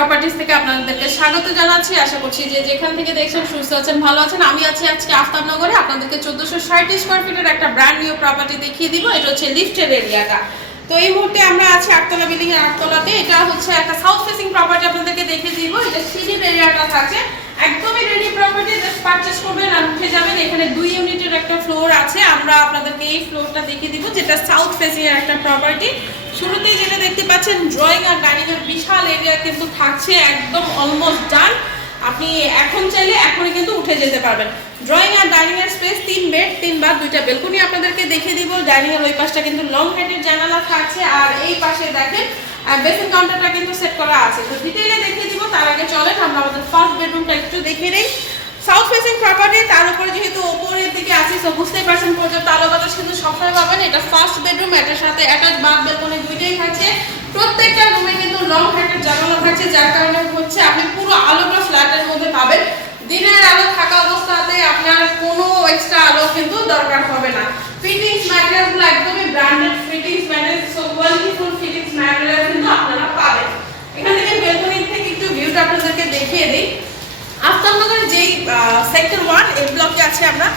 Properties থেকে আপনাদেরকে স্বাগত জানাচ্ছি। আশা করছি যে যেখান থেকে দেখছেন সুস্থ আছেন, ভালো আছেন। আমি আছি আজকে আফতাবনগরে, আপনাদেরকে 1460 স্কয়ার ফিটের একটা ব্র্যান্ড নিউ প্রপার্টি দেখিয়ে দিব। এটা হচ্ছে লিফটের এরিয়াটা। তো এই মুহূর্তে আমরা আছি 8তলা বিল্ডিং এর 8তলাতে। এটা হচ্ছে একটা সাউথ ফেসিং প্রপার্টি, আপনাদেরকে দেখিয়ে দিব। এটা সিটির এরিয়াটা থাকে, একদমই রেডি প্রপার্টি, জাস্ট পারচেজ করবেন আর উঠে যাবেন। এখানে 2 ইউনিটের একটা ফ্লোর আছে, আমরা আপনাদেরকে এই ফ্লোরটা দেখিয়ে দিব, যেটা সাউথ ফেসিং এর একটা প্রপার্টি। শুরুতেই যেটা দেখতে পাচ্ছেন, ড্রয়িং আর ডাইনিং এর বিশাল এরিয়া কিন্তু থাকছে, একদম অলমোস্ট ডান। আপনি এখন চাইলে এখনই কিন্তু উঠে যেতে পারবেন। ড্রয়িং আর ডাইনিং এর স্পেস 3 বেড 3 বাথ 2টা বেলকনি আপনাদেরকে দেখিয়ে দিব। ডাইনিং এর ওই পাশটা কিন্তু লং হাইটের জানালা থাকছে, আর এই পাশে দেখেন বেসিন কাউন্টারটা কিন্তু সেট করা আছে। তো ডিটেইলে দেখিয়ে দিব, তার আগে চলেন আমরা আমাদের ফার্স্ট বেডরুমটা একটু দেখে নেই। সাউথ ফেসিং প্রপার্টি, তার উপরে যেহেতু ওপরের দিকে আছে, সো বুঝতেই পারছেন পর্যাপ্ত আলো বাতাস কিন্তু সবসময় পাবেন। এটা ফার্স্ট বেডরুম, এটার সাথে অ্যাটাচ বাথ বেলকনি দুইটাই থাকছে। প্রত্যেকটা রুমে কিন্তু লং হাইটের জানালা থাকছে, যার কারণে হচ্ছে আপনি পুরো আলোটা ফ্ল্যাটের মধ্যে পাবেন। দিনের আলো থাকা অবস্থাতে আপনার কোনো এক্সট্রা আলো কিন্তু দরকার হবে না। ফিটিংস ম্যাটেরিয়ালগুলো একদমই ব্র্যান্ডেড ফিটিংস ম্যাটেরিয়াল, সো কোয়ালিটিফুল ফিটিংস ম্যাটেরিয়াল কিন্তু আপনারা পাবেন। এখান থেকে বেলকনি থেকে একটু ভিউটা আপনাদেরকে দেখিয়ে দিই। আফতাবনগরের যেই সেক্টর 1 এই ব্লকে আছে আমরা,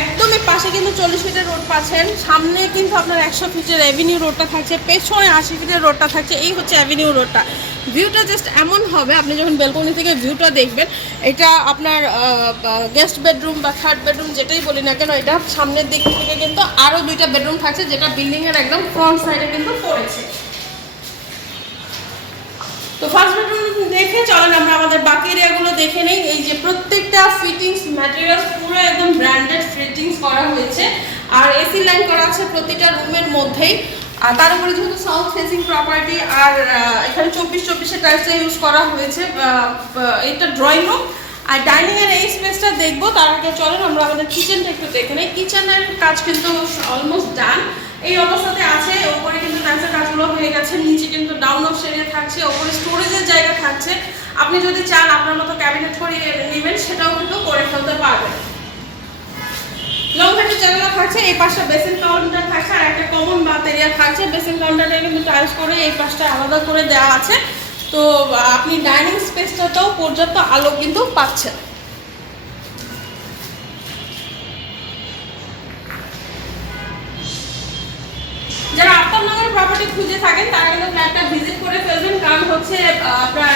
একদমই পাশে কিন্তু 40 ফিটের রোড পাচ্ছেন। সামনে কিন্তু আপনার 100 ফিটের অ্যাভিনিউ রোডটা থাকছে, পেছনে 80 ফিটের রোডটা থাকছে। এই হচ্ছে অ্যাভিনিউ রোডটা। ভিউটা জাস্ট এমন হবে, আপনি যখন বেলকনি থেকে ভিউটা দেখবেন, এটা আপনার গেস্ট বেডরুম বা থার্ড বেডরুম যেটাই বলি না কেন, এটা সামনের দিক থেকে কিন্তু আরও 2টা বেডরুম থাকছে, যেটা বিল্ডিংয়ের একদম ফ্রন্ট সাইডে কিন্তু পড়েছে। তো ফার্স্ট বেডরুম দেখে চলেন আমরা আমাদের বাকি এরিয়াগুলো দেখে নেই। এই যে প্রত্যেকটা ফিটিংস ম্যাটেরিয়ালস পুরো একদম ব্র্যান্ডেড ফিটিংস করা হয়েছে, আর এসি লাইন করা আছে প্রতিটা রুমের মধ্যেই। আর তার উপরে যেহেতু সাউথ ফেসিং প্রপার্টি, আর এখানে 24-24 টাইলস ইউজ করা হয়েছে। এটা ড্রয়িং রুম আর ডাইনিং এর এই স্পেসটা দেখবো, তার আগে চলেন আমরা আমাদের কিচেনটা একটু দেখে নেই। কিচেনের কাজ কিন্তু অলমোস্ট ডান, এই অবস্থাতে আছে। ওপরে কিন্তু টাইলসের কাজগুলো হয়ে গেছে, নিচে কিন্তু ডাউন অফ এরিয়া থাকছে, ওপরে স্টোরেজের জায়গা থাকছে। আপনি যদি চান আপনার মতো ক্যাবিনেট করে নেবেন, সেটাও কিন্তু করে ফেলতে পারবেন। লং হাইটের জায়গা থাকছে, এই পাশটা বেসিন কাউন্টার থাকছে, আর একটা কমন বাথ এরিয়া থাকছে। বেসিন কাউন্টারটা কিন্তু টাইলস করে এই পাশটা আলাদা করে দেওয়া আছে। তো আপনি ডাইনিং স্পেসটাতেও পর্যাপ্ত আলো কিন্তু পাচ্ছেন। যারা আফতাবনগর প্রপার্টি খুঁজে থাকেন, তারা কিন্তু ফ্ল্যাটটা ভিজিট করে ফেলবেন, কারণ হচ্ছে আপনার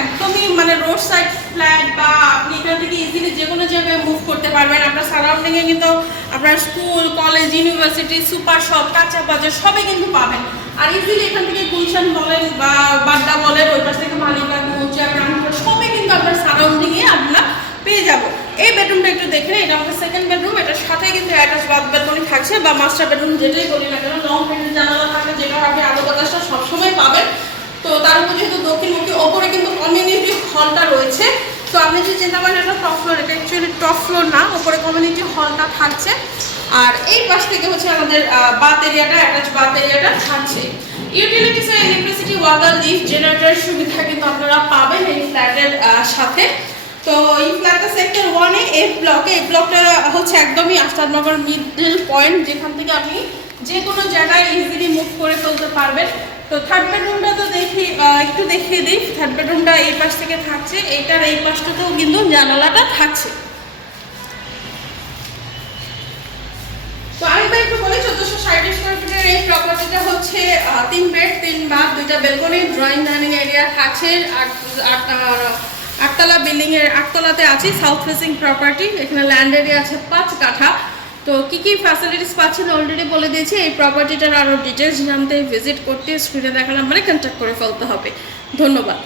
একদমই মানে রোড সাইড ফ্ল্যাট, বা আপনি এখান থেকে ইজিলি যে কোনো জায়গায় মুভ করতে পারবেন। আপনার সারাউন্ডিংয়ে কিন্তু আপনার school, college, university, super shop, কাঁচা বাজার সবই কিন্তু পাবেন। আর ইজিলি এখান থেকে গুলশান বলেন বা বাড্ডা বলেন, ওই পাশ থেকে মালিবাগ, মৌচা, রামপুর সবই কিন্তু আপনার সারাউন্ডিংয়ে আমরা পেয়ে যাব। এই বেডরুমটা একটু দেখে নেই, এটা আমাদের সেকেন্ড বেডরুম। এটার সাথে কিন্তু অ্যাটাচ বাথ বেলকনি থাকছে, বা মাস্টার বেডরুম যেটাই বলি না কেন, লং হাইটের জানালা থাকে, যেটা আপনি আলো বাতাসটা সবসময় পাবেন। তো তার উপর যেহেতু দক্ষিণমুখী, ওপরে কিন্তু কমিউনিটি হলটা রয়েছে। তো আপনি যদি চিন্তা করেন এটা টপ ফ্লোর, এটা অ্যাকচুয়ালি টপ ফ্লোর না, ওপরে কমিউনিটি হলটা থাকছে। আর এই পাশ থেকে হচ্ছে আমাদের বাথ এরিয়াটা, অ্যাটাচ বাথ এরিয়াটা থাকছে। Utilities, electricity, water, lift, generator সুবিধা কিন্তু আপনারা পাবেন এই ফ্ল্যাটের সাথে। তো এই ফ্ল্যাটটা সেক্টর 1-এ এই ব্লকে। এই ব্লকটা হচ্ছে একদমই আফতাবনগর মিডল পয়েন্ট, যেখান থেকে আপনি যে কোনো জায়গায় ইজিলি মুভ করে ফেলতে পারবেন। তো থার্ড বেডরুমটা তো একটু দেখিয়ে দিই। থার্ড বেডরুমটা এই পাশ থেকে থাকছে, এইটার এই পাশটাতেও কিন্তু জানালাটা থাকছে। তো আমি একটু বলি, 1460 স্কয়ার ফিটের এই প্রপার্টিটা হচ্ছে 3 বেড 3 বাথ 2টা বেলকনি, ড্রয়িং ডাইনিং এরিয়া থাকছে। 8তলা বিল্ডিং এর 8তলাতে আছে, সাউথ ফেসিং প্রপার্টি। এখানে ল্যান্ড এরিয়া আছে 5 কাঠা। তো কি ফ্যাসিলিটিস পাচ্ছেন অলরেডি বলে দিয়েছি। এই প্রপার্টিটার আরও ডিটেলস জানতে, ভিজিট করতে স্ক্রিনে দেখা নাম্বারে কন্ট্যাক্ট করে ফেলতে হবে। ধন্যবাদ।